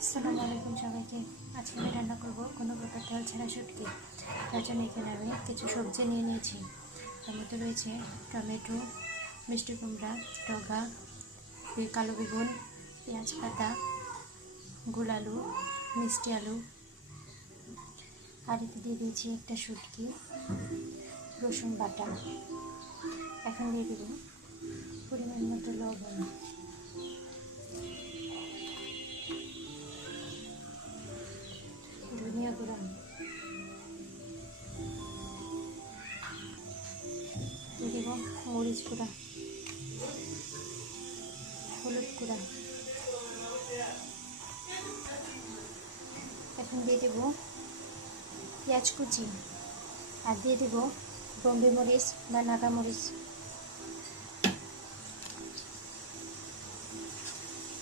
আসসালামু আলাইকুম সবাইকে। আজকে আমি রান্না করব কোনো প্রকার তেল ছাড়া শুটকি। তার জন্য এখানে আমি কিছু সবজি নিয়ে নিয়েছি। তার মধ্যে রয়েছে টমেটো, মিষ্টি কুমড়া, টগা, কালো বেগুন, পেঁয়াজ পাতা, গোল আলু, মিষ্টি আলু। আর এতে দিয়ে দিয়েছি একটা শুটকি, রসুন বাটা। এখন দিয়ে দেব পরিমাণ মতো লবণ, ধনিয়া গুঁড়া, দিয়ে দেব মরিচ গুঁড়া, হলুদ গুঁড়া। এখন দিয়ে দেব পেঁয়াজ কুচি, আর দিয়ে দেব বোম্বে মরিচ বা নাগা মরিচ।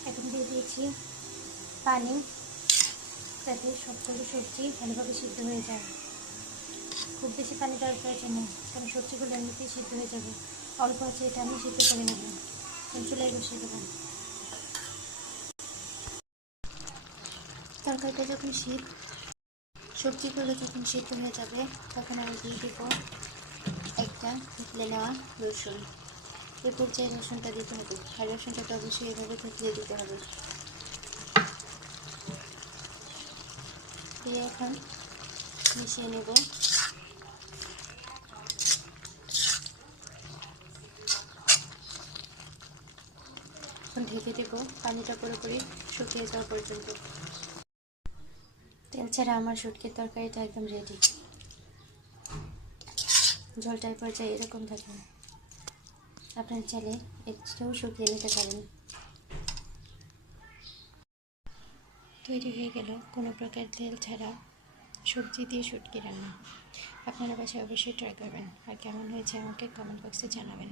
এখন দিয়ে দিয়েছি পানি, যাতে সবগুলো সবজি ভালোভাবে সিদ্ধ হয়ে যায়। খুব বেশি পানি দেওয়ার প্রয়োজন নেই, কারণ সবজিগুলো এমনিতেই সিদ্ধ হয়ে যাবে। অল্প আছে, এটা আমি সিদ্ধ করে নেব। চুলায় বসিয়ে দেবো। তরকারিটা যখন সবজিগুলো যখন সিদ্ধ হয়ে যাবে, তখন আমি দিয়ে দেবো একটা থেতলে নেওয়া রসুন। এই পর্যায়ে রসুনটা দিতে হবে, আর রসুনটাকে অবশ্যই এভাবে থেতলে দিতে হবে। দিয়ে এখন মিশিয়ে নেব। এখন ঢেকে দেবো পানিটা পুরোপুরি শুকিয়ে যাওয়া পর্যন্ত। তেল ছাড়া আমার শুটকির তরকারিটা একদম রেডি। ঝোলটার পর্যায়ে এরকম থাকে। আপনার চাইলে একটু শুকিয়ে নিতে পারেন। তৈরি হয়ে গেল কোনো প্রকার তেল ছাড়া সবজি দিয়ে শুটকি রান্না। আপনারা বাসায় অবশ্যই ট্রাই করবেন, আর কেমন হয়েছে আমাকে কমেন্ট বক্সে জানাবেন।